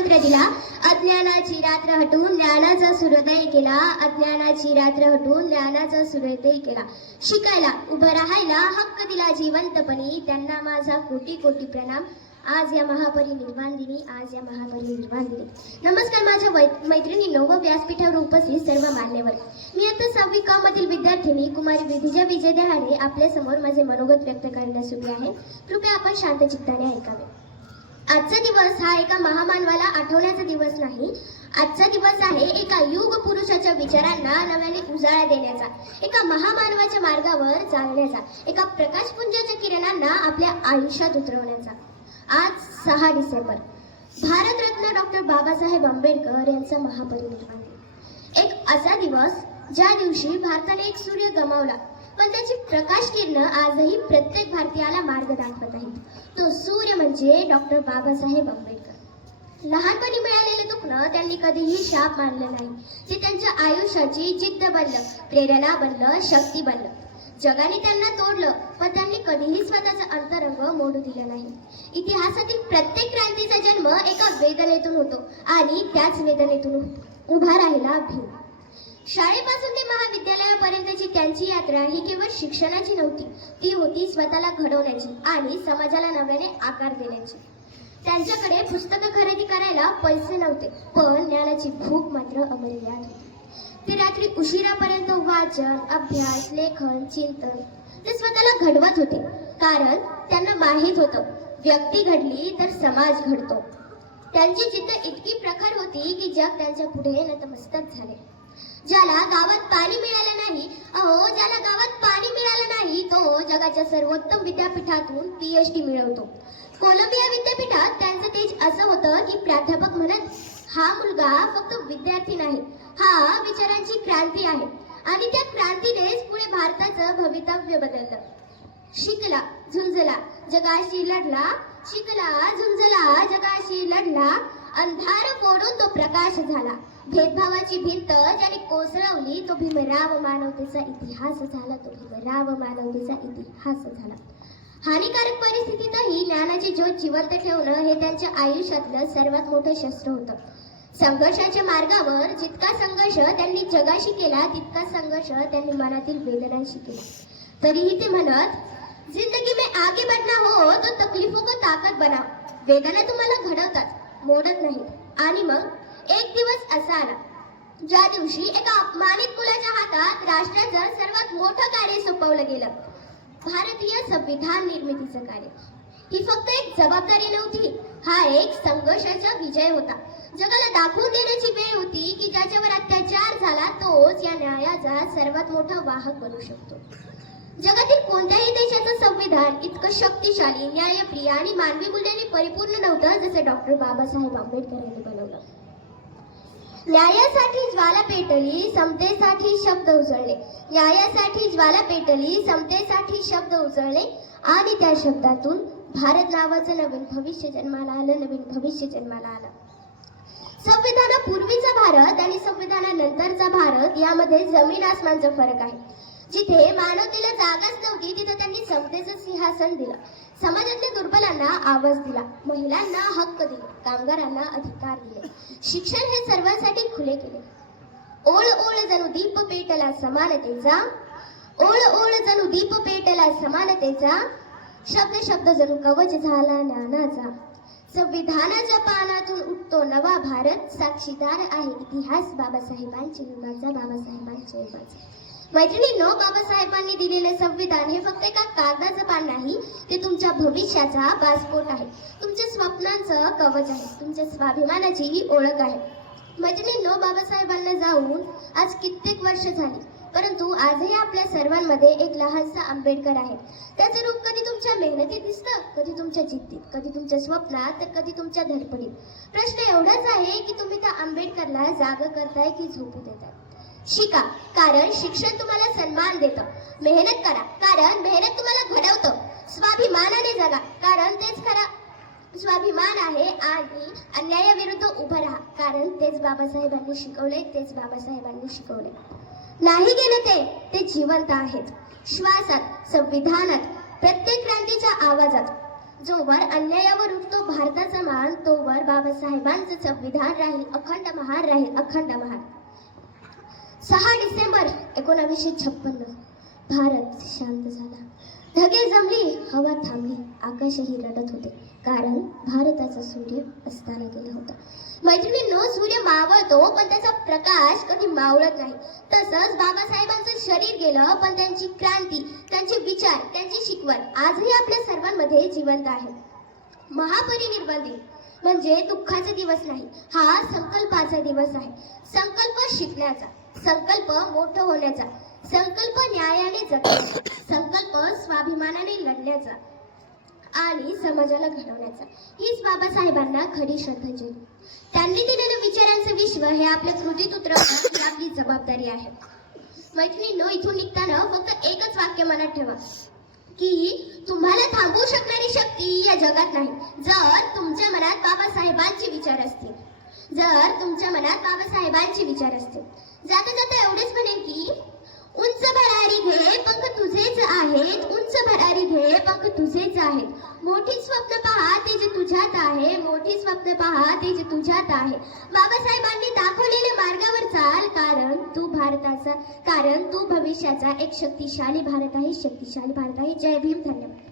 मंत्र दिला, अज्ञानाची रात्र हटवून ज्ञानाचा सूर्योदय केला, अज्ञानाची रात्र हटवून ज्ञानाचा सूर्योदय केला. शिकायला उभं राहायला हक्क दिला जिवंतपणी, त्यांना माझा कोटी कोटी प्रणाम. आज या महापरिनिर्वाण दिनी, आज या महापरिनिर्वाण दिनी. नमस्कार माझ्या मैत्रिणींनो व व्यासपीठावर उपस्थित सर्व मान्यवर. मी आता 6वी क मधील विद्यार्थिनी कुमारी विधिजा विजय दहाडे आपल्या समोर माझे मनोगत व्यक्त करण्यास उभी आहे. कृपया आपण शांत चित्ताने ऐकावे. आजचा दिवस हा एका महामानवाला आठवण्याचा दिवस नाही. आजचा दिवस आहे एका युग पुरुषाच्या विचारांना नव्याने उजाळा देण्याचा, एका महामानवाच्या मार्गावर चालण्याचा, एका प्रकाशपुंजाच्या किरणांना आपल्या आयुष्यात उतरवण्याचा. आज 6 डिसेंबर भारतरत्न डॉक्टर बाबासाहेब आंबेडकर यांचा महापरिनिर्वाण दिन. एक असा दिवस ज्या दिवशी भारताने एक सूर्य गमावला, पण त्याची प्रकाश किरण आजही प्रत्येक भारतीयाला मार्ग दाखवत आहेत. तो सूर्य म्हणजे डॉक्टर बाबासाहेब आंबेडकर. लहानपणी मिळालेले दुखणं त्यांनी कधीही शाप मानलं नाही. ते त्यांच्या आयुष्याची जिद्द बनलं, प्रेरणा बनलं, शक्ती बनलं. जगाने त्यांना तोडलं, पण त्यांनी कधीही स्वतःचं अंतरंग मोडू दिलं नाही. इतिहासातील प्रत्येक क्रांतीचा जन्म एका वेदनेतून होतो आणि त्याच वेदनेतून उभा राहिला भीम. शाळेपासून ते महाविद्यालयापर्यंतची त्यांची यात्रा ही केवळ शिक्षणाची नव्हती, ती होती स्वतःला घडवण्याची आणि समाजाला नव्याने आकार देण्याची. त्यांच्याकडे पुस्तकं खरेदी करायला पैसे नव्हते, पण ज्ञानाची भूक मात्र अमर्याद होती. ते रात्री उशिरापर्यंत वाचन, अभ्यास, लेखन, चिंतन ते स्वतःला घडवत होते, कारण त्यांना माहीत होतं व्यक्ती घडली तर समाज घडतो. त्यांची जिद्द इतकी प्रखर होती की जग त्यांच्या पुढे नतमस्तक झाले. ज्याला गावात पाणी मिळालं नाही, ज्याला गावात पाणी मिळालं नाही तो जगाच्या सर्वोत्तम विद्यापीठातून PhD मिळवतो. कोलंबिया विद्यापीठात त्यांचं तेज असं होतं की प्राध्यापक म्हणत, हा मुलगा फक्त विद्यार्थी नाही, हा विचारांची क्रांती आहे. आणि त्या क्रांतीनेच पुढे भारताचं भवितव्य बदललं. शिकला, झुंजला, जगाशी लढला, शिकला, झुंजला, जगाशी लढला, अंधार फोडून तो प्रकाश झाला. भेदभावाची भिंत ज्याने कोसळवली तो भीमराव मानवतेचा इतिहास झाला, तो भीमराव मानवतेचा इतिहास झाला. हानिकारक परिस्थितीतही ज्ञानाची ज्योत जिवंत ठेवणं हे त्यांच्या आयुष्यातलं सर्वात मोठं शस्त्र होतं. संघर्षाच्या मार्गावर जितका संघर्ष त्यांनी जगाशी केला, तितका संघर्ष त्यांनी मनातील वेदनांशी केला. तरीही ते म्हणत, जिंदगी में आगे बढ़ना हो तो तकलीफों को ताकत बनाओ. वेदना तुम्हाला घडवतात, मोडत नाहीत. आणि मग एक दिवस असा आला ज्या दिवशी एका अपमानित मुलाच्या हातात राष्ट्राचं सर्वात मोठं कार्य सोपवलं गेलं, भारतीय संविधान निर्मितीचं कार्य. ही फक्त एक जबाबदारी नव्हती, हा एक संघर्षाचा विजय होता. जगाला दाखवून देण्याची वेळ होती की ज्याच्यावर अत्याचार झाला तोच या न्यायाचा सर्वात मोठा वाहक बनू शकतो. जगातील कोणत्याही देशाचं संविधान इतकं शक्तिशाली, न्यायप्रिय आणि मानवी मूल्यांनी परिपूर्ण नव्हतं जसे डॉक्टर बाबासाहेब आंबेडकर यांनी बनवलं. न्यायासाठी ज्वाला पेटली, समतेसाठी शब्द उजळले. न्यायासाठी ज्वाला पेटली, समतेसाठी शब्द उजळले आणि त्या शब्दातून भारत नावाचं नवीन भविष्य जन्माला आलं, नवीन भविष्य जन्माला आलं. संविधानापूर्वीचा भारत आणि संविधानानंतरचा भारत यामध्ये जमीन आसमानचा फरक आहे. जिथे मानवतेला जागाच नव्हती तिथे त्यांनी समतेचं सिंहासन दिलं. समाजातल्या दुर्बलांना आवाज दिला, महिलांना हक्क दिले, कामगारांना अधिकार दिले, शिक्षण हे सर्वांसाठी खुले केले. ओळ ओळ जणू दीप पेटला समानतेचा, ओळ ओळ जणू दीप पेटला समानतेचा, शब्द शब्द जणू कवच झाला ज्ञानाचा. संविधानाच्या पानातून उठतो नवा भारत, साक्षीदार आहे इतिहास बाबासाहेबांच्या युगाचा, बाबासाहेबांच्या युगाचा. मैत्रिणींनो, बाबासाहेबांनी दिलेले संविधान हे फक्त एका कागदाचं पान नाही, ते तुमच्या भविष्याचा पासपोर्ट आहे, तुमच्या स्वप्नांचं कवच आहे, तुमच्या स्वाभिमानाची ही ओळख आहे. मैत्रिणींनो, बाबासाहेबांना जाऊन आज कित्येक वर्ष झाली, परंतु आजही आपल्या सर्वांमध्ये एक लहानसा आंबेडकर आहे. त्याचं रूप कधी तुमच्या मेहनतीत दिसतं, कधी तुमच्या जिद्दीत, कधी तुमच्या स्वप्नात, तर कधी तुमच्या धडपडीत. प्रश्न एवढाच आहे की तुम्ही त्या आंबेडकरला जाग करताय की झोपू देताय. शिका, कारण शिक्षण तुम्हाला सन्मान देतं. मेहनत करा, कारण मेहनत तुम्हाला घडवतं. स्वाभिमानाने जगा, कारण तेच खरा स्वाभिमान आहे. आणि अन्यायाविरुद्ध उभं राहा, कारण तेच बाबासाहेबांनी शिकवले, तेच बाबासाहेबांनी शिकवले. नाही गेले ते जिवंत आहेत, श्वासात, संविधानात, प्रत्येक क्रांतीच्या आवाजात. जोवर अन्यायावर उठतो भारताचा मान, तोवर बाबासाहेबांचं संविधान राहील अखंड महान, राहील अखंड महान. 6 डिसेंबर 1956 भारत शांत झाला. ढगे जमली, हवा थांबली, आकाशही रडत होते, कारण भारताचा सूर्य अस्ताला गेला होता. मैत्रिणींनो, सूर्य मावळतो पण त्याचा प्रकाश कधी मावळत नाही. तसंच बाबासाहेबांचं शरीर गेलं पण त्यांची क्रांती, त्यांचे विचार, त्यांची शिकवण आजही आपल्या सर्वांमध्ये जिवंत आहे. महापरिनिर्वाण दिन म्हणजे दुःखाचा दिवस नाही, हा संकल्पाचा दिवस आहे. संकल्प शिकण्याचा, संकल्प मोठं होण्याचा, संकल्प न्यायाने जगण्याचा, संकल्प स्वाभिमानाने लढण्याचा आणि समाजाला घडवण्याचा. हीच बाबासाहेबांना खरी श्रद्धांजली. त्यांनी दिलेल्या विचारांचं विश्व हे आपल्या कृतीत उतरवणं ही आपली जबाबदारी आहे. मैत्रिणींनो, इथून निघताना फक्त एकच वाक्य मनात ठेवा की तुम्हाला थांबवू शकणारी शक्ती या जगात नाही, जर तुमच्या मनात बाबासाहेबांचे विचार असतील. जर तुमच्या मनात बाबासाहेबांचे विचार असतील. जाता जाता एवढेच म्हणेन की उंच भरारी घे पंख तुझेच आहेत, उंच भरारी घे पंख तुझेच आहेत. मोठी स्वप्न पहा ते जे तुझ्यात आहे, मोठी स्वप्न पहा ते जे तुझ्यात आहे. बाबासाहेबांनी दाखवलेल्या मार्गावर चाल, कारण तू भविष्याचा एक शक्तिशाली भारत आहे, शक्तिशाली भारत आहे. जय भीम. धन्यवाद.